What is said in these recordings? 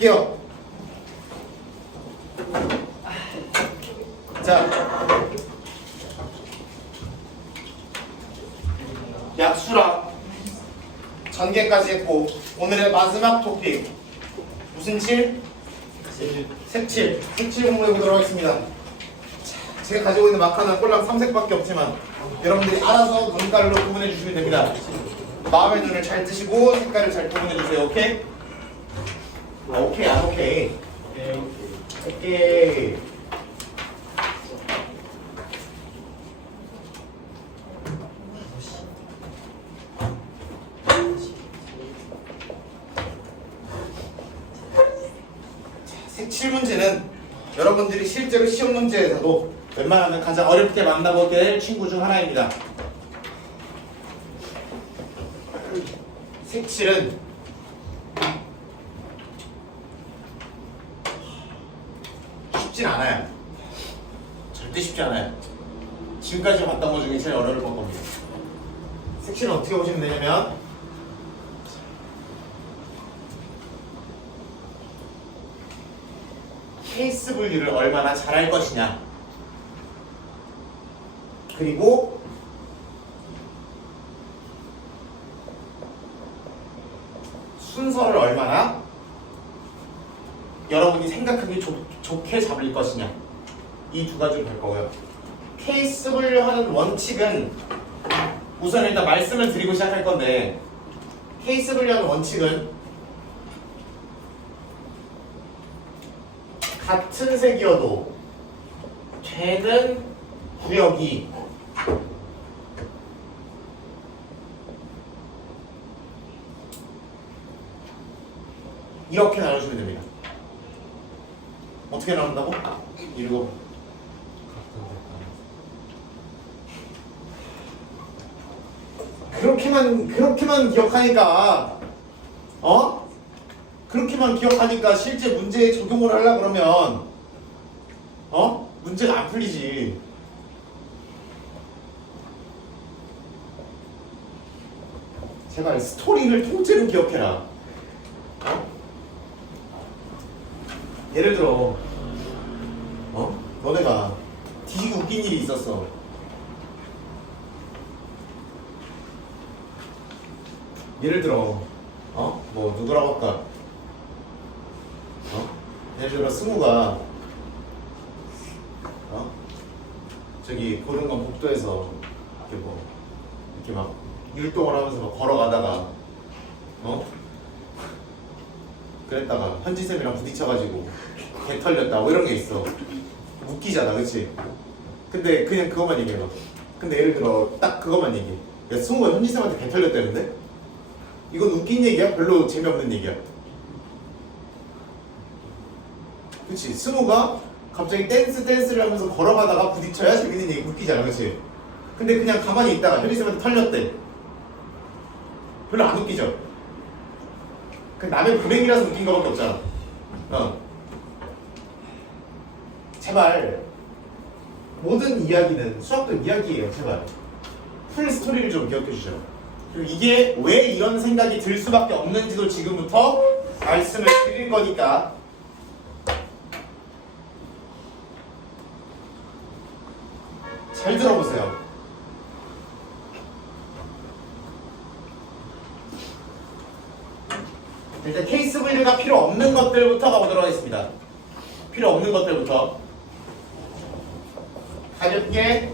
갈게요. 자, 약수랑 전개까지 했고 오늘의 마지막 토픽 무슨 칠? 색칠. 색칠 공부해 보도록 하겠습니다. 자, 제가 가지고 있는 마카는 꼴랑 3색밖에 없지만 여러분들이 알아서 눈깔로 구분해 주시면 됩니다. 마음의 눈을 잘 뜨시고 색깔을 잘 구분해 주세요. 오케이? 오케이 안 오케이? 오케이. 색칠 문제는 여러분들이 실제로 시험 문제에서도 웬만하면 가장 어렵게 만나보게 될 친구 중 하나입니다. 색칠은 쉽진 않아요. 절대 쉽지 않아요. 지금까지 봤던 것 중에 제일 어려울 겁니다. 색칠은 어떻게 보시면 되냐면 케이스 분류를 얼마나 잘할 것이냐, 그리고 순서를 얼마나 여러분이 생각하기 좋게 잡을 것이냐, 이 두 가지로 볼 거고요. 케이스 분류하는 원칙은 우선 일단 말씀을 드리고 시작할 건데, 케이스 분류하는 원칙은 같은 색이어도 되는 구역이 이렇게 나눠주면 됩니다. 어떻게 나눈다고? 읽어. 그렇게만 기억하니까 그렇게만 기억하니까 실제 문제에 적용을 하려고 그러면 문제가 안 풀리지. 제발 스토리를 통째로 기억해라. 예를 들어 너네가 되게 웃긴 일이 있었어. 예를 들어 뭐 누구라고 할까? 예를 들어 승우가 저기 고등관 복도에서 이렇게 막 율동을 하면서 막 걸어가다가 그랬다가 현지쌤이랑 부딪혀가지고 개 털렸다 뭐 이런 게 있어. 웃기잖아, 그치? 근데 그냥 그것만 얘기해봐. 근데 예를 들어 딱 그것만 얘기해. 야, 승우가 현지쌤한테 개 털렸다는데? 이건 웃긴 얘기야? 별로 재미없는 얘기야? 그치? 승우가 갑자기 댄스를 하면서 걸어가다가 부딪혀야 재밌는 얘기, 웃기잖아, 그치? 근데 그냥 가만히 있다가 현지쌤한테 털렸대. 별로 안 웃기죠? 그 남의 불행이라서 웃긴 거밖에 없잖아. 제발 모든 이야기는 수학도 이야기예요. 제발 풀 스토리를 좀 기억해 주죠. 그리고 이게 왜 이런 생각이 들 수밖에 없는지도 지금부터 말씀을 드릴 거니까 잘 들어보세요. 일단 케이스 분류가 필요 없는 것들부터 가보도록 하겠습니다. 필요 없는 것들부터 가볍게,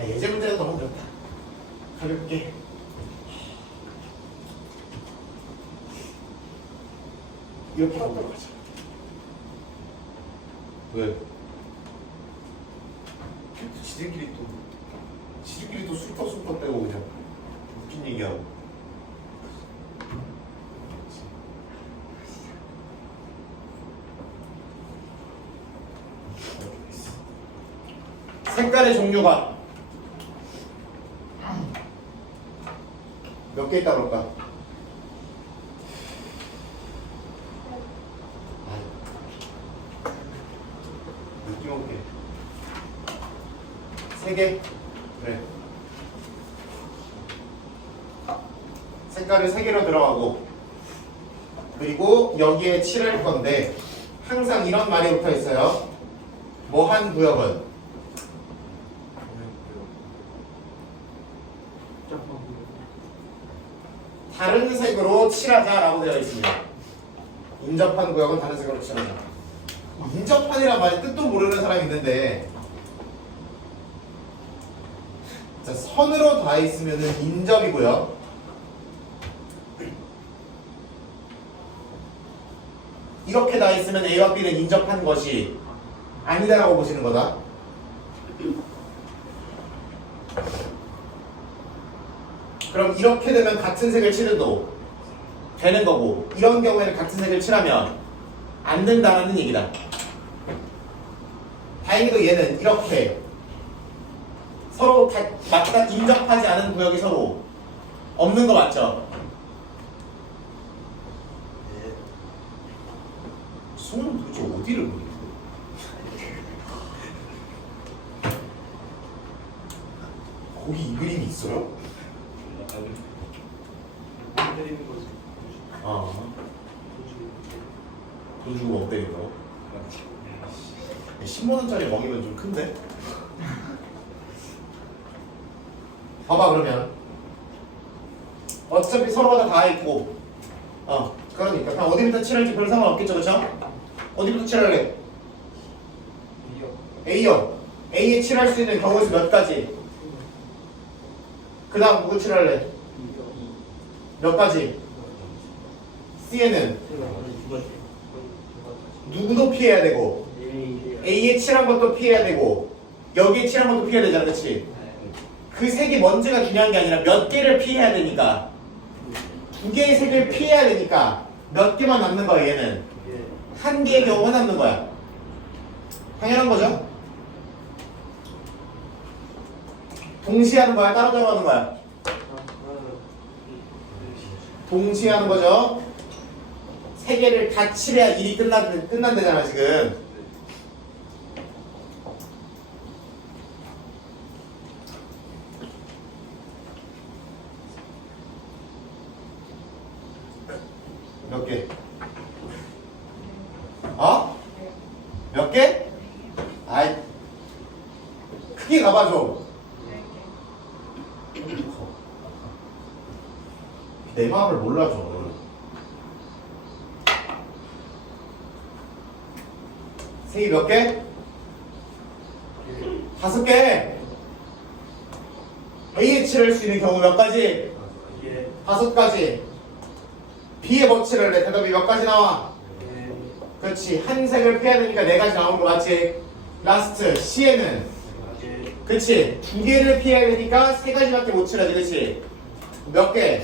예제 문제가 너무 어렵다. 가볍게 이렇게 가보도록 하죠. 왜? 지들끼리 또 술떡술떡 빼고 그냥 웃긴 얘기하고. 색깔의 종류가 몇 개 있다 그럴까? 느낌 없게 3개? 그래. 색깔이 3개로 들어가고 그리고 여기에 칠할 건데 항상 이런 말이 붙어 있어요. 뭐 한 구역은 다른 색으로 칠하자라고 되어 있습니다. 인접한 구역은 다른 색으로 칠하자. 인접한이란 말이 뜻도 모르는 사람이 있는데 자, 선으로 다 있으면은 인접이고요. 이렇게 다 있으면 A와 B는 인접한 것이 아니다라고 보시는 거다. 그럼 이렇게 되면 같은 색을 칠해도 되는 거고, 이런 경우에는 같은 색을 칠하면 안 된다는 얘기다. 다행히도 얘는 이렇게 서로 맞다 인접하지 않은 구역이 서로 없는 거 맞죠? 수능은 도대체 어디를 보니? 거기 이 그림이 있어요? 돈 주고 못 되겠다. 10만원짜리 먹이면 좀 큰데? 봐봐 그러면 어차피 서로가 다 있고 그러니까 그냥 어디부터 칠할지 별 상관없겠죠, 그쵸? 어디부터 칠할래? A요. A에 칠할 수 있는 경우수 몇 가지? 그 다음 누구 칠할래? 몇 가지? C에는 누구도 피해야 되고 A에 칠한 것도 피해야 되고 여기에 칠한 것도 피해야 되잖아, 그치? 그 색이 뭔지가 중요한 게 아니라 몇 개를 피해야 되니까 두 개의 색을 피해야 되니까 몇 개만 남는 거야, 얘는. 한 개의 경우만 남는 거야. 당연한 거죠? 동시에 하는 거야? 따로따로 하는 거야? 동시에 하는 거죠? 세 개를 다 칠해야 일이 끝난다잖아, 지금. 몇 개? 몇 개? 아이, 크게 가봐줘. 내 마음을 몰라줘. 색이 몇 개? 5개. A에 칠할 수 있는 경우 몇 가지? 5가지. B에 뭐 칠할래? 대답이 몇 가지 나와? 그렇지. 한 색을 피해야 되니까 4가지 나오는 거 맞지? 라스트 C에는 그렇지. 2개를 피해야 되니까 3가지밖에 못 칠하지, 그렇지? 몇 개?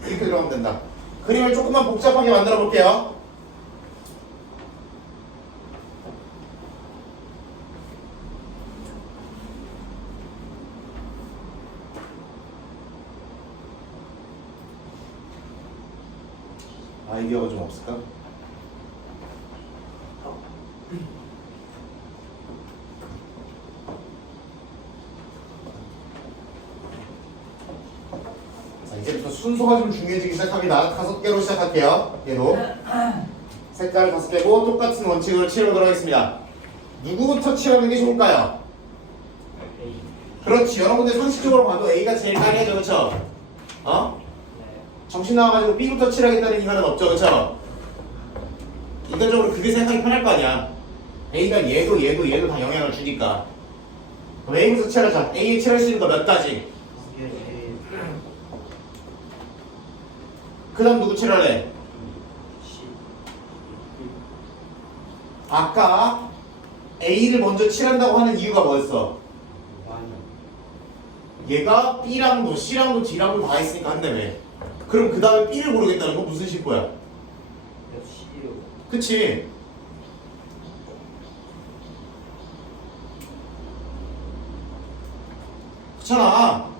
이렇게 들어가면 된다. 그림을 조금만 복잡하게 만들어 볼게요. 아이디어가 좀 없을까? 자, 이제부터 순서가 좀 중요해지기 시작합니다. 5개로 시작할게요. 얘도 색깔 5개고 똑같은 원칙으로 칠해보도록 하겠습니다. 누구부터 칠하는 게 좋을까요? 그렇지. 여러분들 상식적으로 봐도 A가 제일 까리하죠, 그쵸? 정신 나와가지고 B부터 칠하겠다는 인간은 없죠, 그쵸? 인간적으로 그게 생각하기 편할 거 아니야. A가 얘도 다 영향을 주니까. 그럼 A부터 칠하자. A에 칠할 수 있는 거 몇 가지? 그 다음 누구 칠할래? 아까 A를 먼저 칠한다고 하는 이유가 뭐였어? 얘가 B랑도 C랑도 D랑도 다 있으니까 한다며. 그럼 그 다음에 B를 고르겠다는 건 무슨 식구야? 그치? 그렇잖아.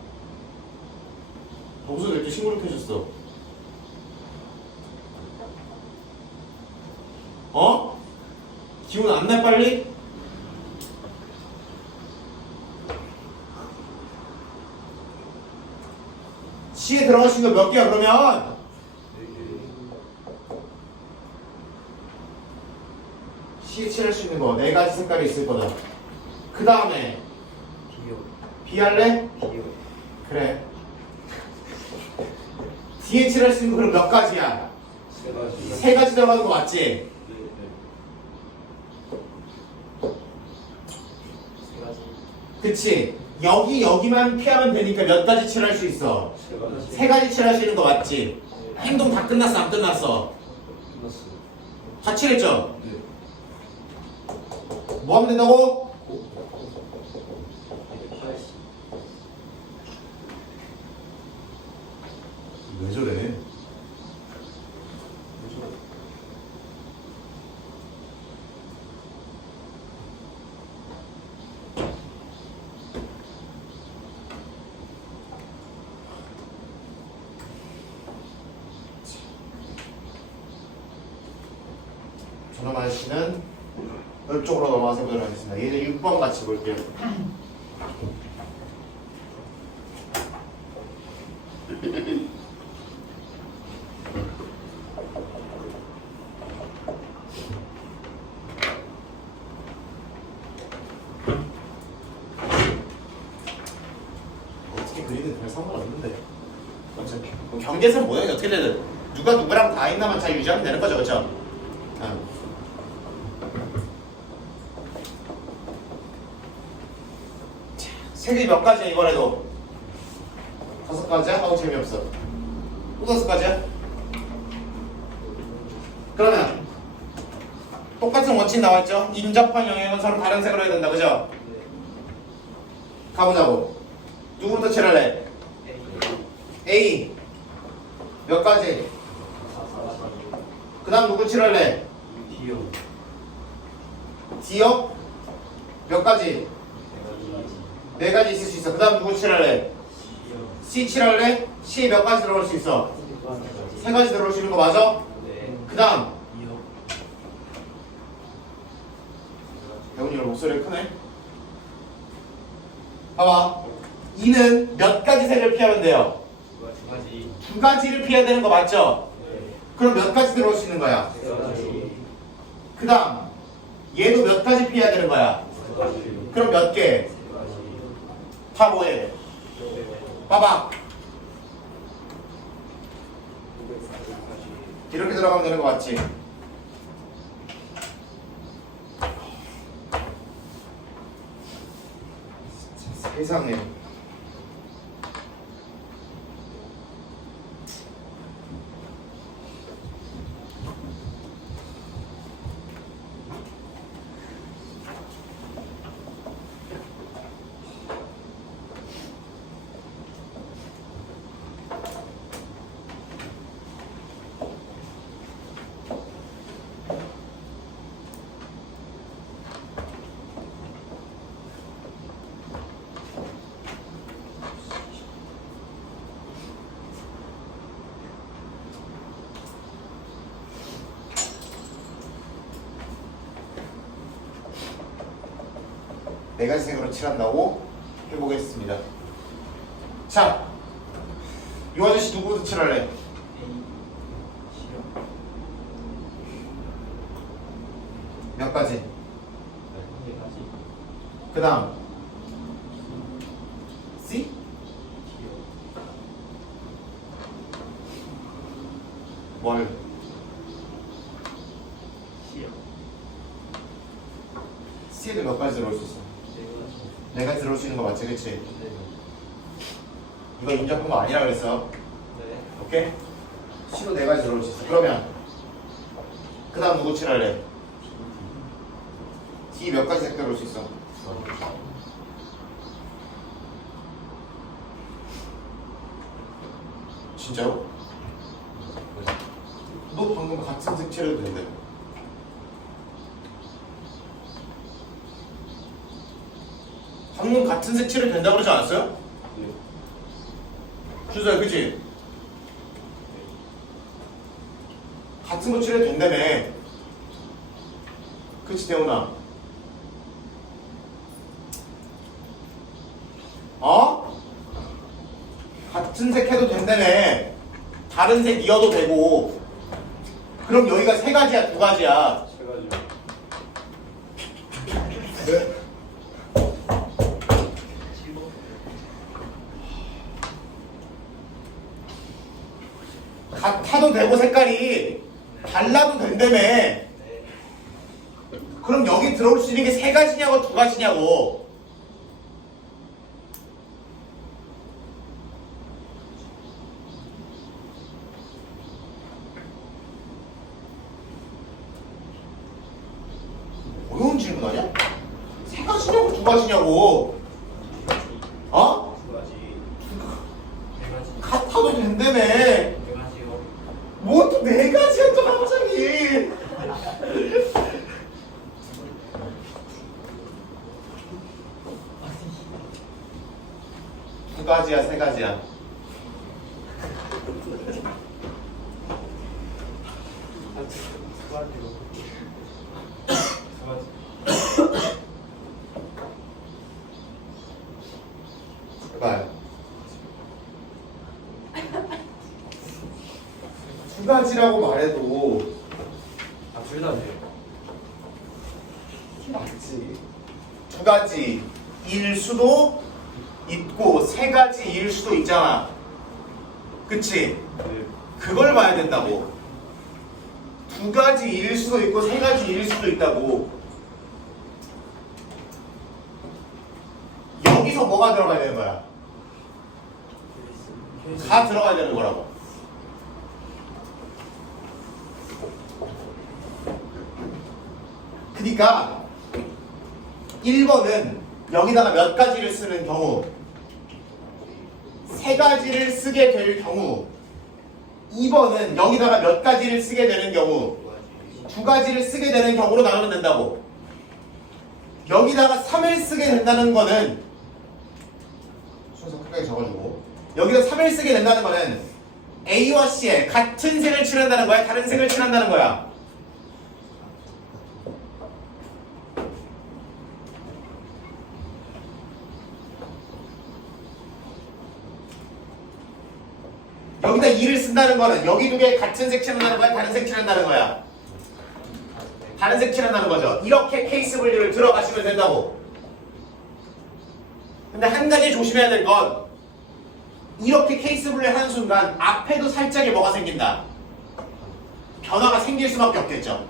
무슨 이렇게 신고를 켜줬어? 기운 안 나 빨리? C에 들어갈 수 있는 거 몇 개야 그러면? C에 칠할 수 있는 거 네 가지 색깔이 있을 거다. 그 다음에 B 할래? 그래. D에 칠할 수 있는 거 그럼 몇 가지야? 세 가지 들어가는 거 맞지? 그치? 여기만 피하면 되니까 몇 가지 칠할 수 있어? 세 가지 칠할 수 있는 거 맞지? 행동 다 끝났어 안 끝났어? 다 칠했죠? 뭐 하면 된다고? 왜 저래? 저놈 아저씨는 이쪽으로 넘어가서 보도록 하겠습니다. 얘는 6번 같이 볼게요. 어떻게 그리든 별 상관없는데 어차피 경계선 모양이 어떻게 되든 누가 누구랑 다 있나만 잘 유지하면 되는 거죠, 그렇죠? 색이 몇 가지야 이번에도? 5가지야? 하고 재미없어. 또 5가지야? 그러면 똑같은 원칙 나와있죠? 인접한 영역은 서로 다른 색으로 해야 된다, 그죠? 가보자고. 누구부터 칠할래? A 몇 가지? 그 다음 누구 칠할래? D요? 몇 가지? 네 가지 있을 수 있어. 그 다음 누구 칠할래? C 칠할래? C 몇 가지 들어올 수 있어? 세 가지 들어올 수 있는 거 맞아? 그 다음 배우님 목소리가 크네. 봐봐. E는 몇 가지 색을 피하면 돼요? 두 가지를 피해야 되는 거 맞죠? 그럼 몇 가지 들어올 수 있는 거야? 그 다음 얘도 몇 가지 피해야 되는 거야? 그럼 몇 개? 다 뭐해? 봐봐. 이렇게 들어가면 되는 거 맞지? 세상에. 네 가지 색으로 칠한다고 해보겠습니다. 자, 이 아저씨 누구부터 칠할래? 몇 가지? 그 다음 C? 뭘? C에도 몇 가지 들어올 수 있어? 네 가지 들어올 수 있는 거 맞지? 그치? 이거 인정한 거 아니라 그랬어. 오케이? C도 네 가지 들어올 수 있어. 그러면 그 다음 누구 칠할래? D 몇 가지 색 들어올 수 있어? 진짜로? 너 방금 같은 색 칠해도 된대. 방금 같은 색 칠해도 된다고 그러지 않았어요? 준서야, 그치? 같은 거 칠해도 된다며. 그치, 대훈아? 어? 같은 색 해도 된다며. 다른 색 이어도 되고. 그럼 여기가 세 가지야, 두 가지야? 세 가지요. 같아도 되고 색깔이 달라도 된다며. 그럼 여기 들어올 수 있는 게 세 가지냐고 두 가지냐고. 어려운 질문 아니야? 세 가지냐고 두 가지냐고. 어? 같아도 된다며. 뭐 또 네 가지야 또 갑자기. 두 가지야 세 가지야. 제발. 두 가지라고 말해도 둘 다 돼요. 맞지. 두 가지일 수도 있고 세 가지일 수도 있잖아. 그치? 네. 그걸 봐야 된다고. 두 가지일 수도 있고 세 가지일 수도 있다고. 여기서 뭐가 들어가야 되는 거야? 다 들어가야 되는 거라고. 그러니까 1번은 여기다가 몇 가지를 쓰는 경우, 세 가지를 쓰게 될 경우, 2번은 여기다가 몇 가지를 쓰게 되는 경우, 두 가지를 쓰게 되는 경우로 나누면 된다고. 여기다가 3을 쓰게 된다는 거는 순서 끝까지 적어주고, 여기서 3을 쓰게 된다는 거는 A와 C에 같은 색을 칠한다는 거야? 다른 색을 칠한다는 거야? 여기다 2를 쓴다는 거는 여기 두 개 같은 색 칠한다는 거야? 다른 색 칠한다는 거야? 다른 색 칠한다는 거죠. 이렇게 케이스 분류를 들어가시면 된다고. 근데 한 가지 조심해야 될 건 이렇게 케이스 분류를 하는 순간 앞에도 살짝의 뭐가 생긴다. 변화가 생길 수밖에 없겠죠.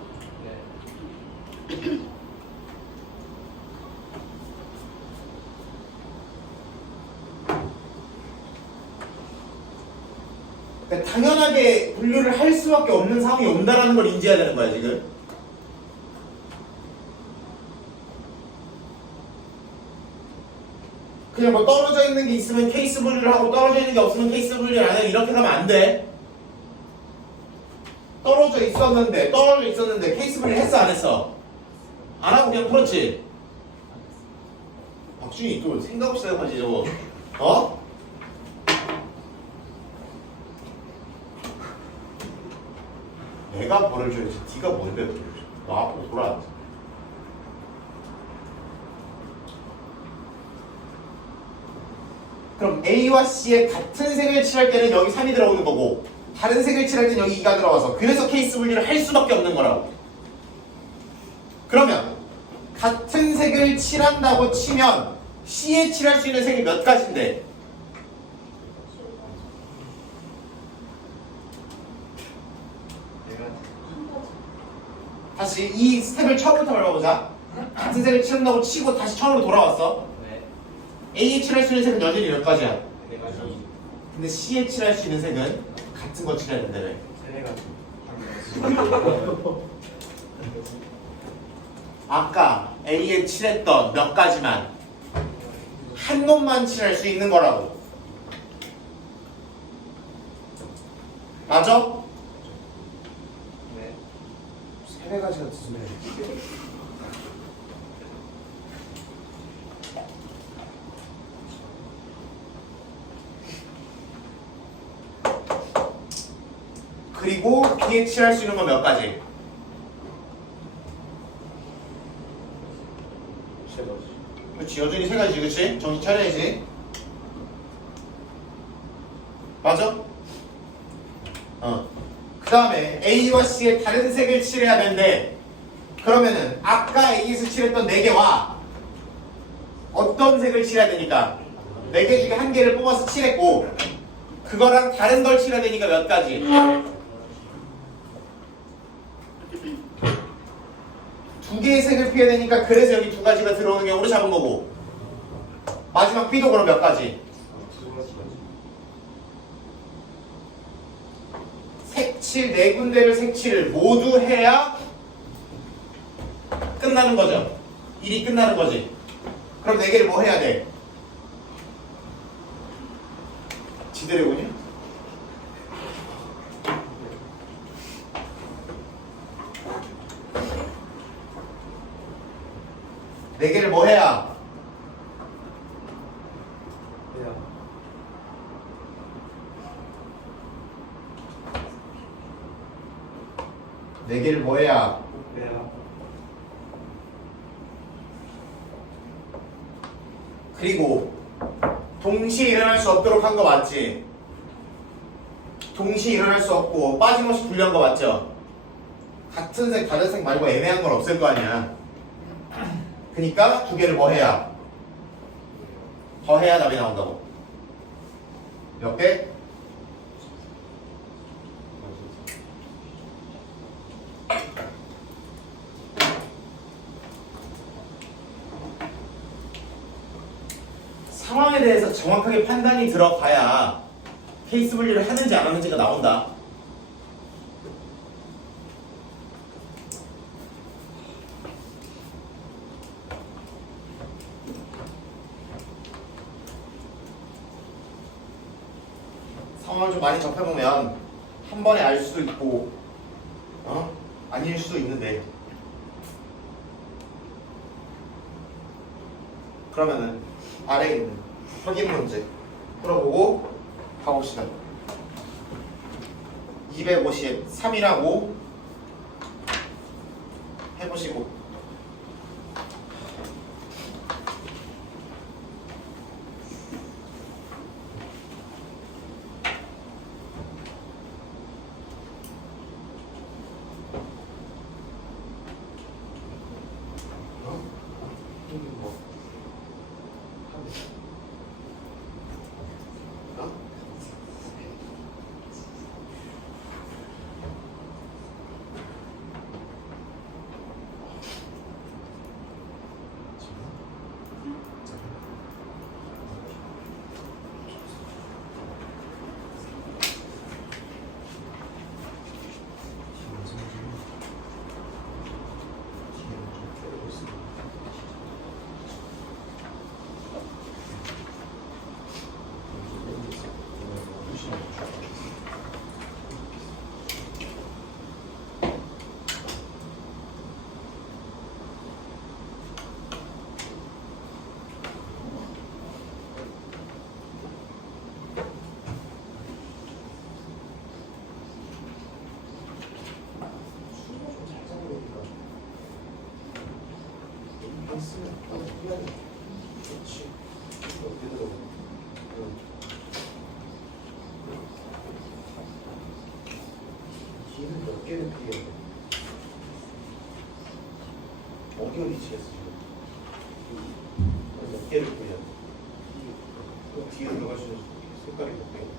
그러니까 당연하게 분류를 할 수밖에 없는 상황이 온다라는 걸 인지해야 되는 거야 지금. 그냥 뭐 떨어져 있는 게 있으면 케이스 분류를 하고 떨어져 있는 게 없으면 케이스 분류를 안 해. 이렇게 가면 안 돼. 떨어져 있었는데 케이스 분류 했어 안 했어? 안 하고 그냥 풀었지. 박준이 또 생각 없이 생각하지 저거. 어? 내가 벌을 줘야지. 네가 뭔데 벌을 줘. 너 앞으로 돌아. 그럼 A와 C의 같은 색을 칠할 때는 여기 3이 들어오는 거고 다른 색을 칠할 때는 여기 2가 들어가서 그래서 케이스 분류를 할 수밖에 없는 거라고. 그러면 같은 색을 칠한다고 치면 C에 칠할 수 있는 색이 몇 가지인데? 다시 이 스텝을 처음부터 밟아보자. 같은 색을 칠한다고 치고 다시 처음으로 돌아왔어. A에 칠할 수 있는 색은 여전히 몇 가지야? 근데 C에 칠할 수 있는 색은 같은 거 칠해야 된다며. 아까 A에 칠했던 몇 가지만 한 놈만 칠할 수 있는 거라고. 맞아? 네. 세네 가지가 있으면 그리고 B에 칠할 수 있는 건 몇 가지? 세 가지. 그렇지, 여전히 세 가지지, 그렇지? 정신 차려야지. 맞아? 그 다음에 A와 C의 다른 색을 칠해야 되는데 그러면은 아까 A에서 칠했던 4개와 어떤 색을 칠해야 되니까 4개 중에 한 개를 뽑아서 칠했고 그거랑 다른 걸 칠해야 되니까 몇 가지? 두 개의 색을 피해야 되니까 그래서 여기 두 가지가 들어오는 경우를 잡은 거고 마지막 B도 그럼 몇 가지? 색칠 네 군데를 색칠을 모두 해야 끝나는 거죠. 일이 끝나는 거지. 그럼 네 개를 뭐 해야 돼? 지드래곤이요? 네 개를 뭐 해야? 빼야. 네 개를 뭐 해야? 빼야. 그리고 동시에 일어날 수 없도록 한 거 맞지? 동시에 일어날 수 없고 빠짐없이 분리한 거 맞죠? 같은 색 다른 색 말고 애매한 건 없을 거 아니야. 그니까 두 개를 뭐 해야? 더 해야 답이 나온다고. 몇 개? 상황에 대해서 정확하게 판단이 들어가야 케이스 분리를 하는지 안 하는지가 나온다. 상황을 좀 많이 접해보면 한 번에 알 수도 있고 아닐 수도 있는데 그러면은 아래에 있는 확인 문제 풀어보고 가봅시다. 253이랑 5 해보시고 뒤는 몇 개를 피해야 돼? 어디 지겠어 지금? 몇 개를 피해야 돼? 뒤에 들어갈 수 있는 색깔이 몇 개?